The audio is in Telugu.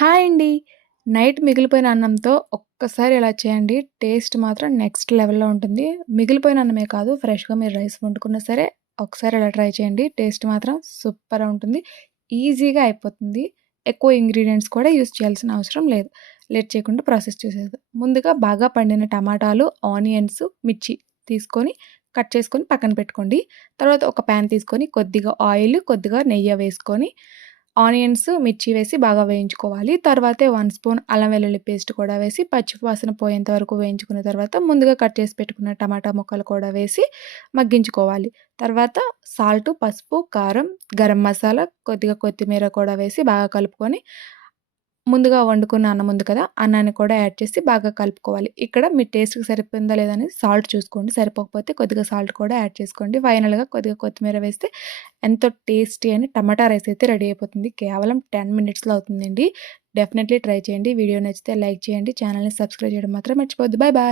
హాయ్ అండి. నైట్ మిగిలిపోయిన అన్నంతో ఒక్కసారి ఇలా చేయండి. టేస్ట్ మాత్రం నెక్స్ట్ లెవెల్‌లో ఉంటుంది. మిగిలిపోయిన అన్నమే కాదు, ఫ్రెష్‌గా మీరు రైస్ వండుకున్నా సరే, ఒకసారి ఇలా ట్రై చేయండి. టేస్ట్ మాత్రం సూపర్‌గా ఉంటుంది. ఈజీగా అయిపోతుంది. ఎక్కువ ఇంగ్రీడియెంట్స్ కూడా యూజ్ చేయాల్సిన అవసరం లేదు. లేట్ చేయకుండా ప్రాసెస్ చూసేద్దాం. ముందుగా బాగా పండిన టమాటాలు, ఆనియన్స్, మిర్చి తీసుకొని కట్ చేసుకొని పక్కన పెట్టుకోండి. తర్వాత ఒక పాన్ తీసుకొని కొద్దిగా ఆయిల్, కొద్దిగా నెయ్యి వేసుకొని ఆనియన్స్, మిర్చి వేసి బాగా వేయించుకోవాలి. తర్వాతే 1 స్పూన్ అల్లం వెల్లుల్లి పేస్ట్ కూడా వేసి పచ్చి వాసన పోయేంత వరకు వేయించుకున్న తర్వాత ముందుగా కట్ చేసి పెట్టుకున్న టమాటా ముక్కలు కూడా వేసి మగ్గించుకోవాలి. తర్వాత సాల్టు, పసుపు, కారం, గరం మసాలా, కొద్దిగా కొత్తిమీర కూడా వేసి బాగా కలుపుకొని ముందుగా వండుకున్న అన్నం ఉంది కదా! అన్నాన్ని కూడా యాడ్ చేసి బాగా కలుపుకోవాలి. ఇక్కడ మీ టేస్ట్‌కి సరిపోయిందా లేదా అనేది సాల్ట్ చూసుకోండి. సరిపోకపోతే కొద్దిగా సాల్ట్ కూడా యాడ్ చేసుకోండి. ఫైనల్‌గా కొద్దిగా కొత్తిమీర వేస్తే ఎంతో టేస్టీ అయిన టమాటా రైస్ అయితే రెడీ అయిపోతుంది. కేవలం 10 మినిట్స్‌లో అవుతుందండి. డెఫినెట్‌లీ ట్రై చేయండి. వీడియో నచ్చితే లైక్ చేయండి. ఛానెల్‌ని సబ్స్క్రైబ్ చేయడం మాత్రం మర్చిపోవద్దు. Bye bye.